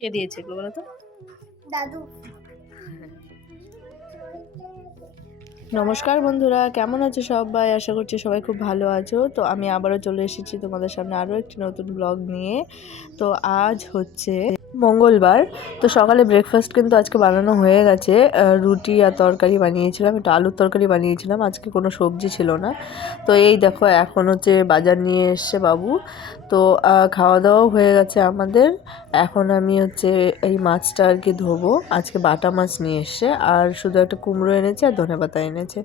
কে দিয়েছে এগুলো বলো তো দাদু। নমস্কার বন্ধুরা কেমন আছো সবাই? আশা করছি সবাই খুব ভালো আছো। তো আমি আবারও চলে এসেছি তোমাদের সামনে আরও একটি নতুন ব্লগ নিয়ে। তো আজ হচ্ছে মঙ্গলবার। তো সকালে ব্রেকফাস্ট কিন্তু আজকে বানানো হয়ে গেছে। রুটি আর তরকারি বানিয়েছিলাম, একটু আলুর তরকারি বানিয়েছিলাম। আজকে কোনো সবজি ছিল না। তো এই দেখো, এখন হচ্ছে বাজার নিয়ে এসছে বাবু। তো খাওয়া দাওয়াও হয়ে গেছে আমাদের। এখন আমি হচ্ছে এই মাছটা আর কি ধোবো। আজকে বাটা মাছ নিয়ে এসছে। আর শুধু একটা কুমড়ো এনেছে আর ধনে পাতা এনেছে।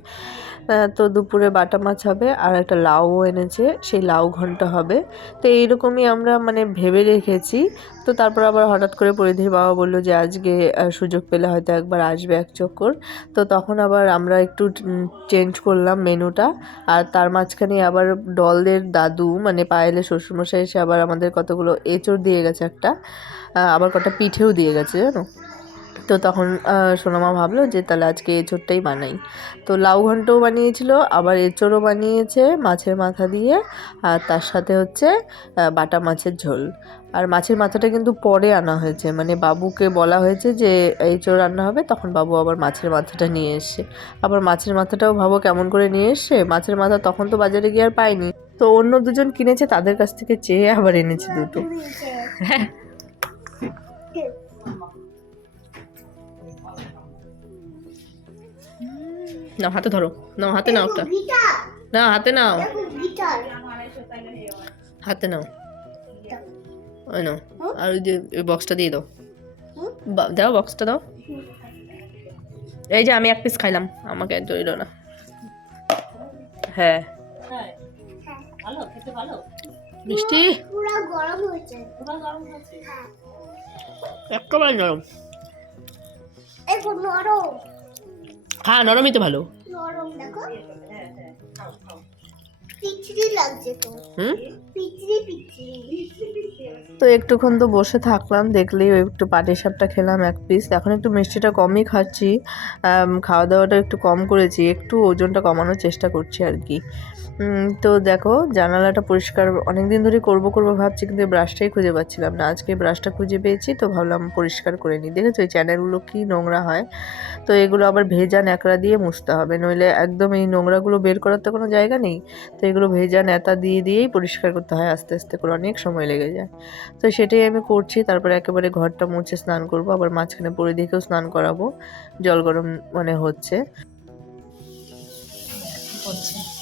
তো দুপুরে বাটা মাছ হবে আর একটা লাউও এনেছে। সেই লাউ ঘণ্টা হবে। তো এইরকমই আমরা মানে ভেবে রেখেছি। তো তারপর আবার হঠাৎ করে পরিধির বাবা বলল যে, আজকে সুযোগ পেলে হয়তো একবার আসবে এক চক্কর। তো তখন আবার আমরা একটু চেঞ্জ করলাম মেনুটা। আর তার মাঝখানে আবার ডলদের দাদু মানে পায়েলে শ্বশুরমশাই এসে আবার আমাদের কতগুলো এঁচড় দিয়ে গেছে একটা আবার কটা পিঠেও দিয়ে গেছে, জানো? তো তখন সোনামা ভাবলো যে তাহলে আজকে এঁচড়টাই বানাই। তো লাউ ঘন্টও বানিয়েছিল, আবার এঁচড়ও বানিয়েছে মাছের মাথা দিয়ে, আর তার সাথে হচ্ছে বাটা মাছের ঝোল। আর মাছের মাথাটা কিন্তু পরে আনা হয়েছে মানে বাবুকে বলা হয়েছে যে এঁচড় রান্না হবে, তখন বাবু আবার মাছের মাথাটা নিয়ে এসছে। আবার মাছের মাথাটাও ভাবো কেমন করে নিয়ে এসছে, মাছের মাথা তখন তো বাজারে গিয়ে আর পাইনি তো অন্য দুজন কিনেছে, তাদের কাছ থেকে চেয়ে আবার এনেছে দুটো। নাও হাতে ধরো। নাও হাতে নাও একটা। না হাতে নাও। হাতে নাও। ওই নাও। আর ওই যে ওই বক্সটা দিয়ে দাও। বা- দাও বক্সটা দাও। এই যে আমি এক পিস খাইলাম। আমাকে দইল না। হ্যাঁ। মিষ্টি? পুরো গরম। হয়েছে হ্যাঁ একেবারে নরম। হ্যাঁ নরমই তো ভালো। নরম দেখো। তো। একটুক্ষণ তো বসে থাকলাম দেখলেই ওই একটু পাটি সাপটা খেলাম এক পিস এখন একটু মিষ্টিটা কমই খাচ্ছি খাওয়া দাওয়াটা একটু কম করেছি একটু ওজনটা কমানোর চেষ্টা করছি আর কি। তো দেখো, জানালাটা পরিষ্কার অনেক দিন ধরে করব করব ভাবছি, কিন্তু ব্রাশটাই খুঁজে পাচ্ছিলাম না। আজকে ব্রাশটা খুঁজে পেয়েছি, তো ভাবলাম পরিষ্কার করে নিই। দেখেছ এই চ্যানেলগুলো কি নোংরা হয়? তো এগুলো আবার ভেজা ন্যাকড়া দিয়ে মুছতে হবে, নইলে একদম এই নোংরাগুলো বের করার তো কোনো জায়গা নেই। তো এগুলো ভেজা নেতা দিয়ে দিয়েই পরিষ্কার করতে হয়, আস্তে আস্তে করে অনেক সময় লেগে যায়। তো সেটাই আমি করছি, তারপরে একেবারে ঘরটা মুছে স্নান করব, আবার মাঝখানে পরে দিকেও স্নান করাবো। জল গরম মানে হচ্ছে। ওই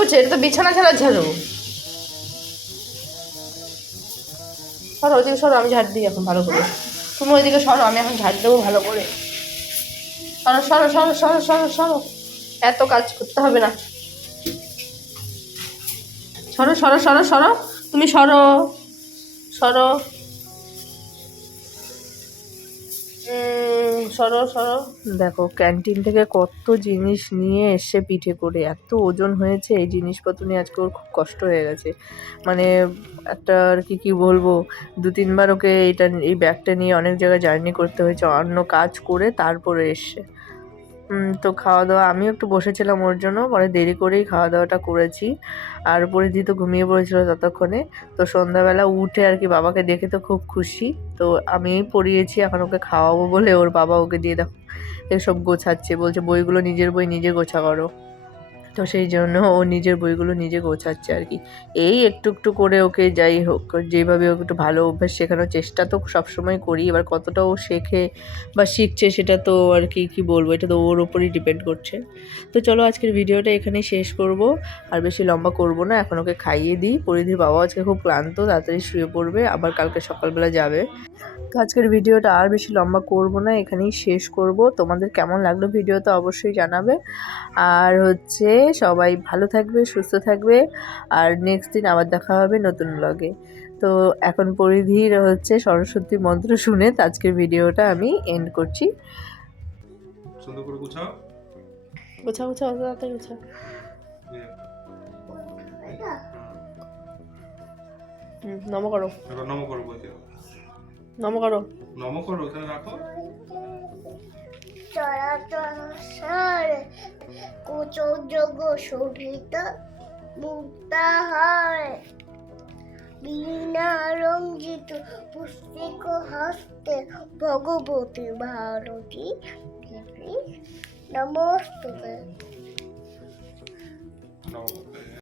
করছ এটা তো বিছানা ছাড়া ঝাড়ু। সরো, ওইদিকে সরো, আমি ঝাড় দিই এখন ভালো করে। তুমি ওইদিকে সরো, আমি এখন ঝাড় দেবো ভালো করে। সরো সরো সরো সরো সরো সরো। এত কাজ করতে হবে না। সরো সরো সরো সরো, তুমি সরো সরো। সরো সরো। দেখো ক্যান্টিন থেকে কত জিনিস নিয়ে এসে পিঠে করে, এত ওজন হয়েছে এই জিনিসপত্র নিয়ে আজকে ওর খুব কষ্ট হয়ে গেছে। মানে একটা আর কি কি বলব, দু তিনবার ওকে এটা এই ব্যাগটা নিয়ে অনেক জায়গায় জার্নি করতে হয়েছে, অন্য কাজ করে তারপরে এসছে তো খাওয়া দাওয়া আমিও একটু বসেছিলাম ওর জন্য, পরে দেরি করেই খাওয়া দাওয়াটা করেছি। আর পরিধি তো ঘুমিয়ে পড়েছিল ততক্ষণে। তো সন্ধ্যাবেলা উঠে আর কি বাবাকে দেখে তো খুব খুশি। তো আমি পড়িয়েছি, এখন ওকে খাওয়াবো বলে ওর বাবা ওকে দিয়ে দেখো, এসব গোছাচ্ছে। বলছে বইগুলো নিজের বই নিজে গোছা করো। তো সেই জন্য ও নিজের বইগুলো নিজে গোছাচ্ছে আর কি। এই একটু একটু করে ওকে যাই হোক, যেভাবে ওকে একটু ভালো অভ্যাস শেখানোর চেষ্টা তো সবসময় করি, এবার কতটা ও শেখে বা শিখছে সেটা তো আর কি কি বলব, এটা তো ওর ওপরই ডিপেন্ড করছে। তো চলো আজকের ভিডিওটা এখানেই শেষ করব, আর বেশি লম্বা করব না, এখন ওকে খাইয়ে দিই। পরিধির বাবা আজকে খুব ক্লান্ত, তাড়াতাড়ি শুয়ে পড়বে, আবার কালকে সকালবেলা যাবে। তো আজকের ভিডিওটা আর বেশি লম্বা করব না, এখানেই শেষ করব। তোমাদের কেমন লাগল ভিডিওটা অবশ্যই জানাবে। আর হচ্ছে সবাই ভালো থাকবে সুস্থ থাকবে। আর নেক্সট দিন আবার দেখা হবে নতুন ব্লগে তো এখন পরিধির হচ্ছে সরস্বতী মন্ত্র শুনে আজকের ভিডিওটা আমি এন্ড করছি। সুন্দর করে গুছাও। তাড়াতাড়ি নম করো। নম করো বলতে নম করো। নম করো ওখানে রাখো। কুচযোগ শোভিত মুক্তাহার বিনা রঞ্জিত পুস্তিক হস্তে ভগবতী ভারতী নমস্তে